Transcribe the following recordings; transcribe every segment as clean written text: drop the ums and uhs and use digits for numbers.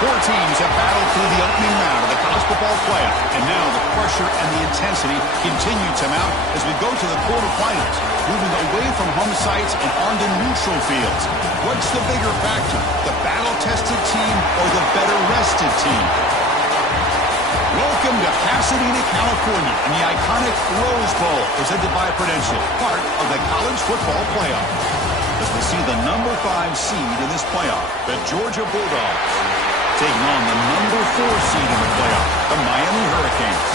Four teams have battled through the opening round of the college football playoff, and now the pressure and the intensity continue to mount as we go to the quarterfinals, moving away from home sites and onto neutral fields. What's the bigger factor, the battle-tested team or the better-rested team? Welcome to Pasadena, California, and the iconic Rose Bowl, presented by Prudential, part of the college football playoff. As we'll see the number 5 seed in this playoff, the Georgia Bulldogs, taking on the number 4 seed in the playoff, the Miami Hurricanes.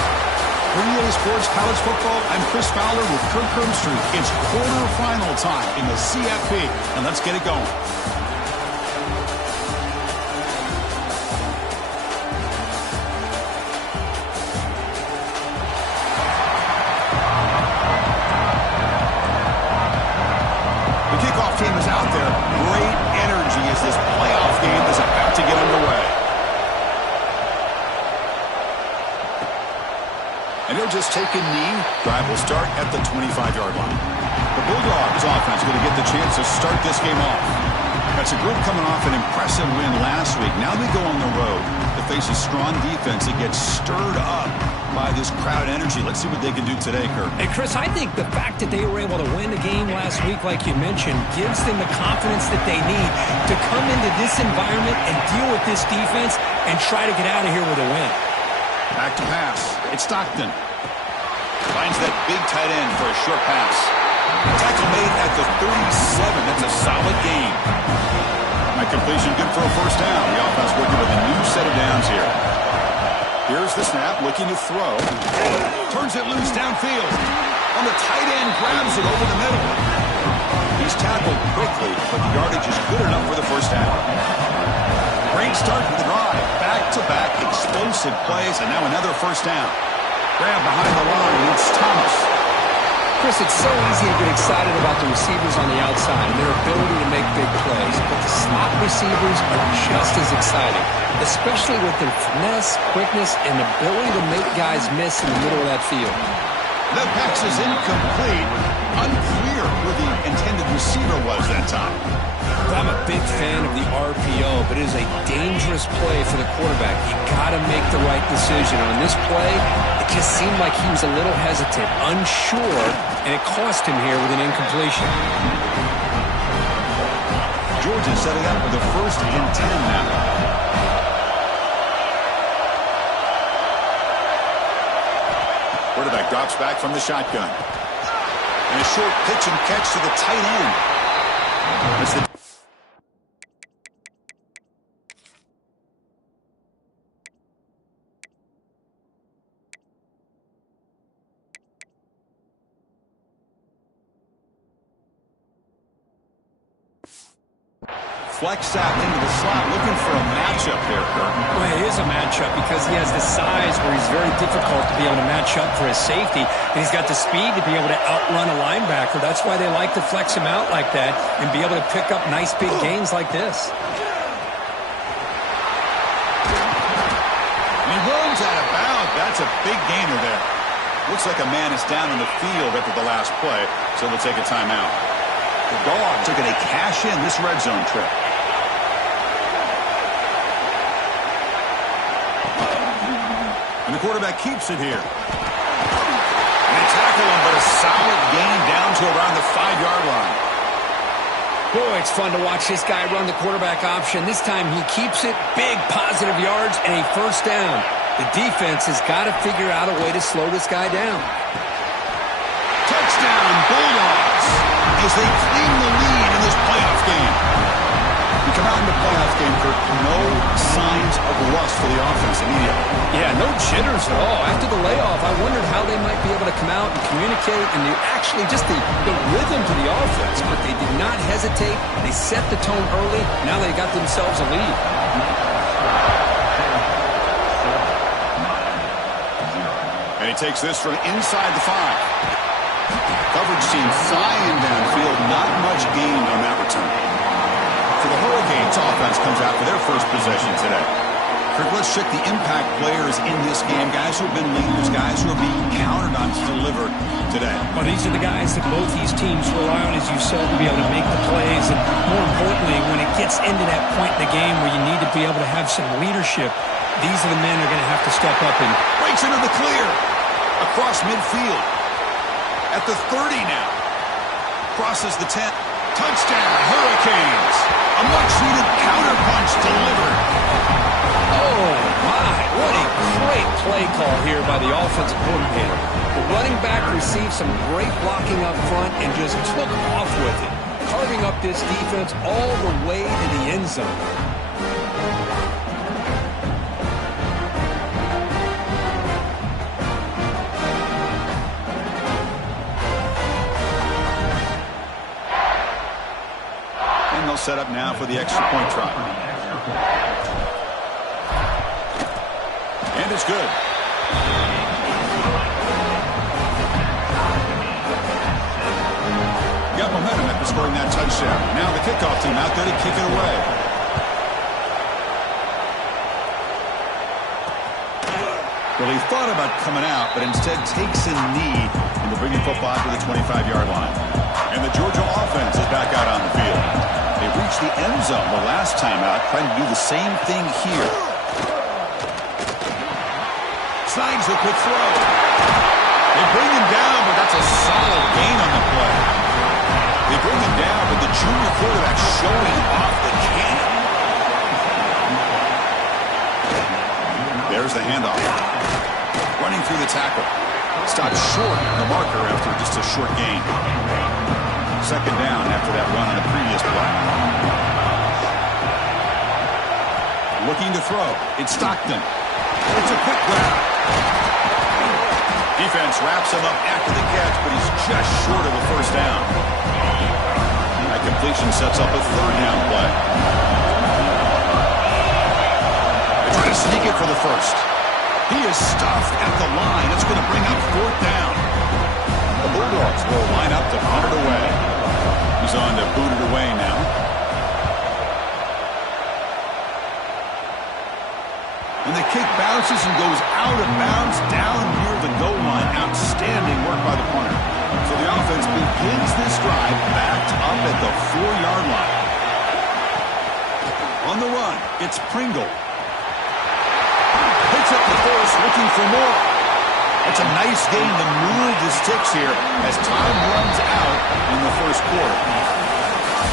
For EA Sports College Football, I'm Chris Fowler with Kirk Herbstreit. It's quarterfinal time in the CFP, and let's get it going. The kickoff team is out there. Great energy as this playoff game is about to get underway. And he'll just take a knee. Drive will start at the 25-yard line. The Bulldogs offense going to get the chance to start this game off. That's a group coming off an impressive win last week. Now they go on the road to face a strong defense that gets stirred up by this crowd energy. Let's see what they can do today, Kirk. Hey, Chris, I think the fact that they were able to win the game last week, like you mentioned, gives them the confidence that they need to come into this environment and deal with this defense and try to get out of here with a win. Back to pass. It's Stockton. Finds that big tight end for a short pass. Tackle made at the 37. That's a solid gain. That completion good for a first down. The offense working with a new set of downs here. Here's the snap, looking to throw. Turns it loose downfield. On the tight end, grabs it over the middle. He's tackled quickly, but the yardage is good enough for the first down. Great start to the drive. Back-to-back explosive plays, and now another first down. Grab behind the line. It's Thomas. Chris, it's so easy to get excited about the receivers on the outside and their ability to make big plays, but the slot receivers are just as exciting, especially with their finesse, quickness, and ability to make guys miss in the middle of that field. The pass is incomplete. Unclear who the intended receiver was that time. I'm a big fan of the RPO, but it is a dangerous play for the quarterback. You got to make the right decision. On this play, it just seemed like he was a little hesitant, unsure, and it cost him here with an incompletion. Georgia setting up with a 1st and 10 now. Quarterback drops back from the shotgun. And a short pitch and catch to the tight end. That's the flex out into the slot, looking for a matchup there, Kirk. Well, it is a matchup because he has the size where he's very difficult to be able to match up for his safety, and he's got the speed to be able to outrun a linebacker. That's why they like to flex him out like that and be able to pick up nice big gains like this. And he runs out of bounds. That's a big gainer there. Looks like a man is down in the field after the last play, so they'll take a timeout. The Dogs are going to cash in this red zone trip. And the quarterback keeps it here. And they tackle him, but a solid gain down to around the 5-yard line. Boy, it's fun to watch this guy run the quarterback option. This time he keeps it, big positive yards, and a first down. The defense has got to figure out a way to slow this guy down. Touchdown, Bulldogs, as they claim the lead in this playoff game. We come out in the playoff game for no signs of rust for the offense immediately. Yeah, no jitters at all. After the layoff, I wondered how they might be able to come out and communicate and actually just the rhythm to the offense. But they did not hesitate. They set the tone early. Now they got themselves a lead. And he takes this from inside the 5. Coverage team flying downfield. Not much gained on that return. So the Hurricanes offense comes out for their first possession today. Kirk, let's check the impact players in this game. Guys who have been leaders, guys who are being counted on to deliver today. Well, these are the guys that both these teams rely on, as you said, to be able to make the plays. And more importantly, when it gets into that point in the game where you need to be able to have some leadership, these are the men that are going to have to step up and breaks into the clear. Across midfield. At the 30 now. Crosses the 10. Touchdown, Hurricanes. A much-needed counterpunch delivered. oh, my. What a great play call here by the offensive coordinator. The running back received some great blocking up front and just took off with it, carving up this defense all the way to the end zone. Set up now for the extra point try. And it's good. Got momentum after scoring that touchdown. Now the kickoff team out there to kick it away. Well, he thought about coming out, but instead takes a knee into bringing football to the 25-yard line. And the Georgia offense is back out on the field. They reached the end zone the last time out, trying to do the same thing here. Slides the quick throw. They bring him down, but that's a solid gain on the play. They bring him down, but the junior quarterback showing off the cannon. There's the handoff. Running through the tackle. Stopped short of the marker after just a short gain. Second down after that run on the previous play. Looking to throw. It's Stockton. It's a quick grab. Defense wraps him up after the catch, but he's just short of a first down. That completion sets up a third down play. They try to sneak it for the first. He is stuffed at the line. It's going to bring up fourth down. The Bulldogs will line up to punt it away. He's on to boot it away now. And the kick bounces and goes out of bounds down near the goal line. Outstanding work by the punter. So the offense begins this drive backed up at the 4-yard line. On the run, it's Pringle. Picks up the first, looking for more. It's a nice game to move the sticks here as time runs out in the first quarter.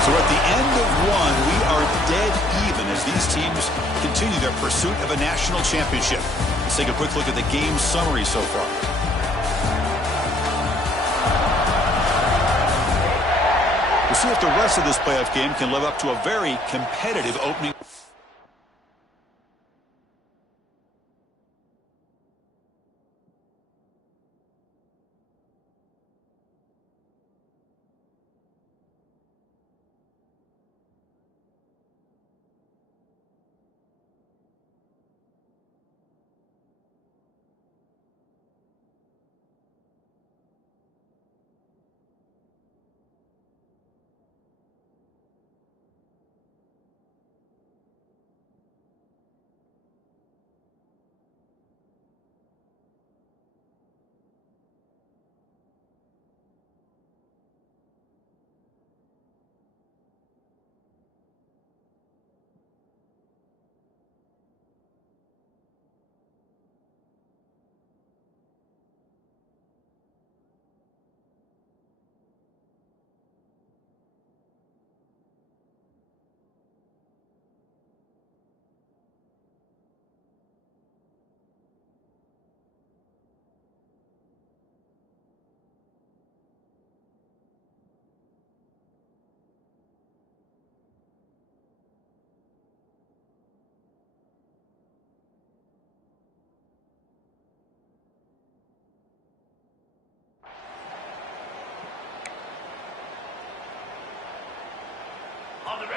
So at the end of one, we are dead even as these teams continue their pursuit of a national championship. Let's take a quick look at the game summary so far. We'll see if the rest of this playoff game can live up to a very competitive opening.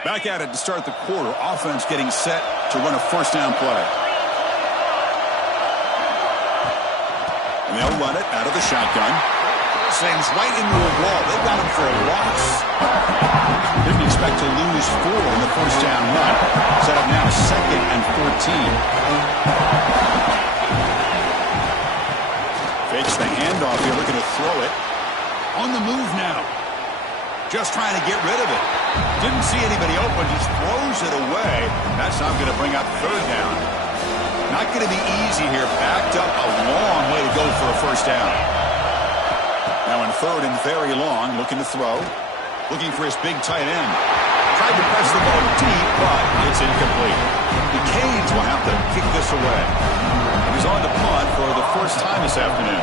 Back at it to start the quarter. Offense getting set to run a first down play. And they'll run it out of the shotgun. Slams right into a wall. They've got him for a loss. Didn't expect to lose 4 in the first down run. Set up now 2nd and 14. Fakes the handoff here, looking to throw it. On the move now. Just trying to get rid of it. Didn't see anybody open, just throws it away. That's not going to bring up 3rd down. Not going to be easy here. Backed up a long way to go for a first down. Now in 3rd and very long, looking to throw. Looking for his big tight end. Tried to press the ball deep, but it's incomplete. The Canes will have to kick this away. He's on to punt for the first time this afternoon.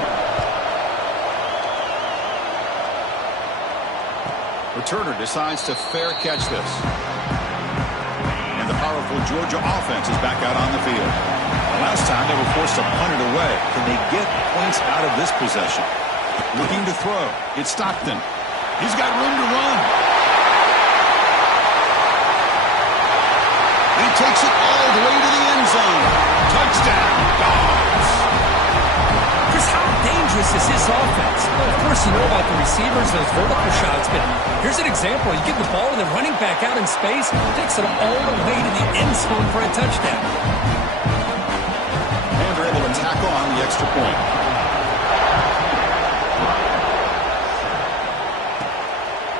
Returner decides to fair catch this. And the powerful Georgia offense is back out on the field. Last time they were forced to punt it away. Can they get points out of this possession? Looking to throw. It's Stockton. He's got room to run. And he takes it all the way to the end zone. Touchdown, Dogs. Chris, how dangerous is this offense? Well, of course, you know about the receivers, those vertical shots, but here's an example. You give the ball to the running back out in space, takes it all the way to the end zone for a touchdown. And they're able to tack on the extra point.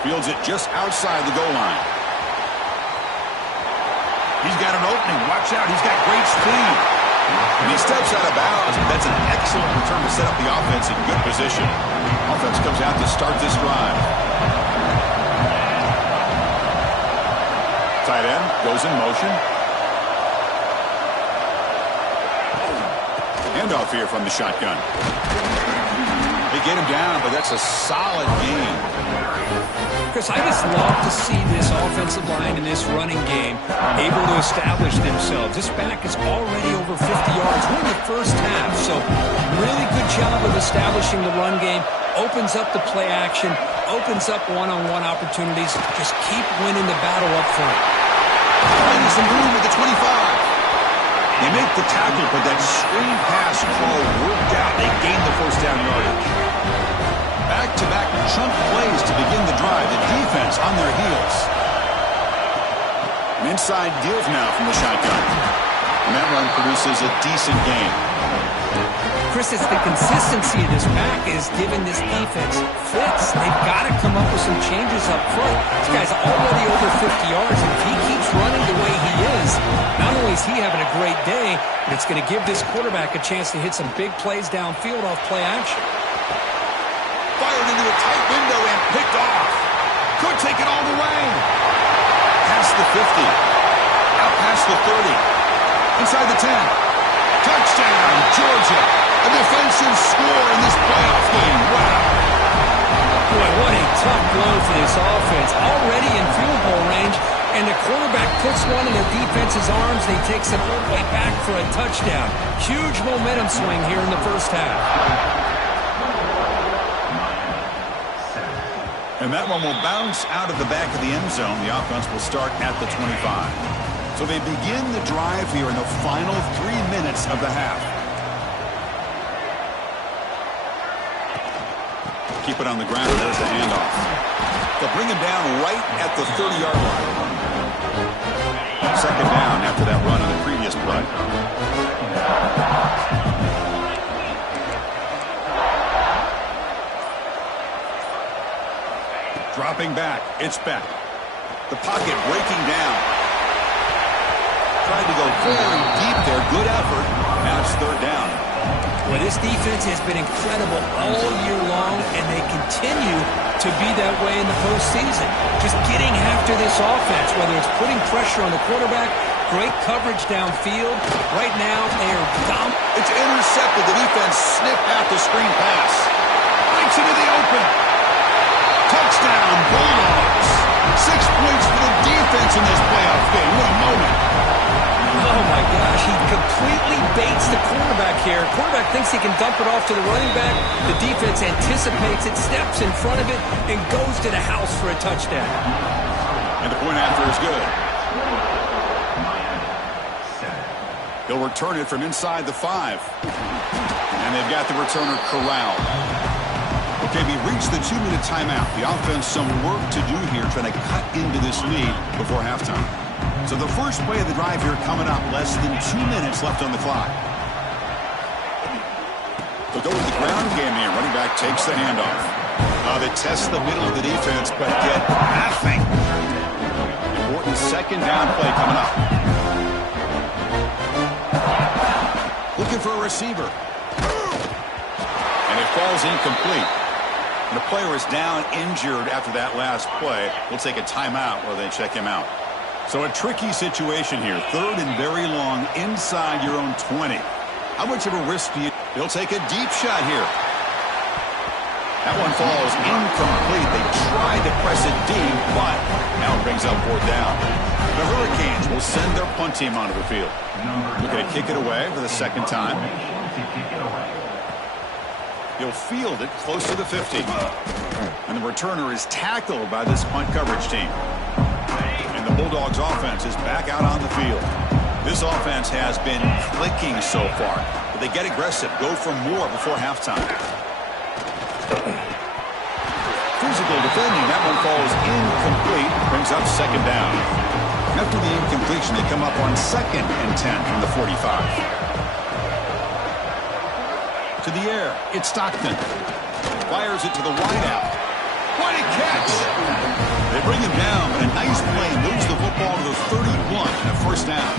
Fields it just outside the goal line. He's got an opening. Watch out. He's got great speed. And he steps out of bounds, but that's an excellent return to set up the offense in good position. Offense comes out to start this drive. Tight end goes in motion. Handoff here from the shotgun. They get him down, but that's a solid gain. Chris, I just love to see this offensive line in this running game able to establish themselves. This back is already over 50 yards. We're in the first half, so really good job of establishing the run game. Opens up the play action, opens up one-on-one opportunities. Just keep winning the battle up front. Finding some room at the 25. They make the tackle, but that screen pass call worked out. They gained the first down yardage. Back-to-back chunk plays to begin the drive. The defense on their heels. An inside deal now from the shotgun. And that run produces a decent gain. Chris, it's the consistency of this back is giving this defense fits. They've got to come up with some changes up front. This guy's already over 50 yards, and if he keeps running the way he is, not only is he having a great day, but it's going to give this quarterback a chance to hit some big plays downfield off play action. Fired into a tight window and picked off. Could take it all the way. Past the 50. Out past the 30. Inside the 10. Touchdown, Georgia. A defensive score in this playoff game. Wow. Boy, what a tough blow for this offense. Already in field goal range, and the quarterback puts one in the defense's arms. He takes it all the way back for a touchdown. Huge momentum swing here in the first half. And that one will bounce out of the back of the end zone. The offense will start at the 25. So they begin the drive here in the final 3 minutes of the half. Keep it on the ground. There's the handoff. They'll bring him down right at the 30-yard line. Second down after that run on the previous play. Dropping back. It's Beck. The pocket breaking down. Tried to go very deep there. Good effort. Now it's third down. Well, this defense has been incredible all year long, and they continue to be that way in the postseason. Just getting after this offense, whether it's putting pressure on the quarterback, great coverage downfield. Right now, they are down. It's intercepted. The defense sniffed out the screen pass. Breaks into the open. Touchdown, Bulldogs. 6 points for the defense in this playoff game. What a moment. Oh, my gosh. He completely baits the quarterback here. Quarterback thinks he can dump it off to the running back. The defense anticipates it, steps in front of it, and goes to the house for a touchdown. And the point after is good. They'll return it from inside the 5. And they've got the returner corralled. Okay, we reached the 2-minute timeout. The offense some work to do here trying to cut into this lead before halftime. So the first play of the drive here coming up. Less than 2 minutes left on the clock. They'll go with the ground game here. Running back takes the handoff. They test the middle of the defense, but get nothing. Important second down play coming up. Looking for a receiver. And it falls incomplete. And the player is down injured after that last play. We'll take a timeout while they check him out. So a tricky situation here. Third and very long inside your own 20. How much of a risk do you... They'll take a deep shot here. That one falls incomplete. They tried to press it deep, but now it brings up 4th down. The Hurricanes will send their punt team onto the field. Looking to kick it away for the second time. He'll field it close to the 50. And the returner is tackled by this punt coverage team. And the Bulldogs offense is back out on the field. This offense has been clicking so far. But they get aggressive, go for more before halftime. Physical defending. That one falls incomplete. Brings up second down. After the incompletion, they come up on 2nd and 10 from the 45. To the air. It's Stockton. Fires it to the wideout. What a catch! They bring him down, but a nice play moves the football to the 31 and a first down.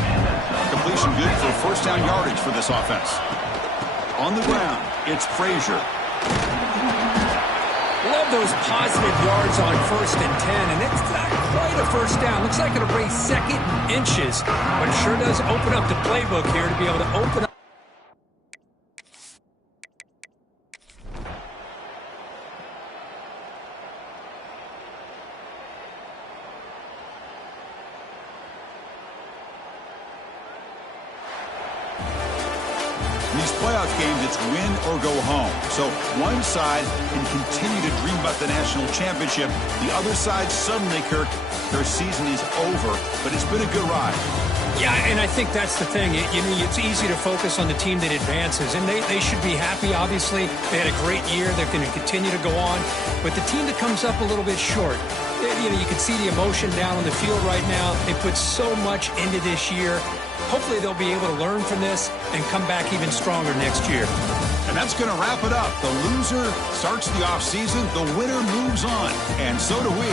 Completion good for first down yardage for this offense. On the ground, it's Frazier. Love those positive yards on 1st and 10, and it's not quite a first down. Looks like it'll raise 2nd and inches, but it sure does open up the playbook here to be able to open up. These playoff games, it's win or go home. So one side can continue to dream about the national championship. The other side, suddenly, Kirk, their season is over. But it's been a good ride. Yeah, and I think that's the thing. It's easy to focus on the team that advances, and they should be happy, obviously. They had a great year. They're going to continue to go on. But the team that comes up a little bit short, you can see the emotion down on the field right now. They put so much into this year. Hopefully they'll be able to learn from this and come back even stronger next year. And that's going to wrap it up. The loser starts the offseason. The winner moves on. And so do we.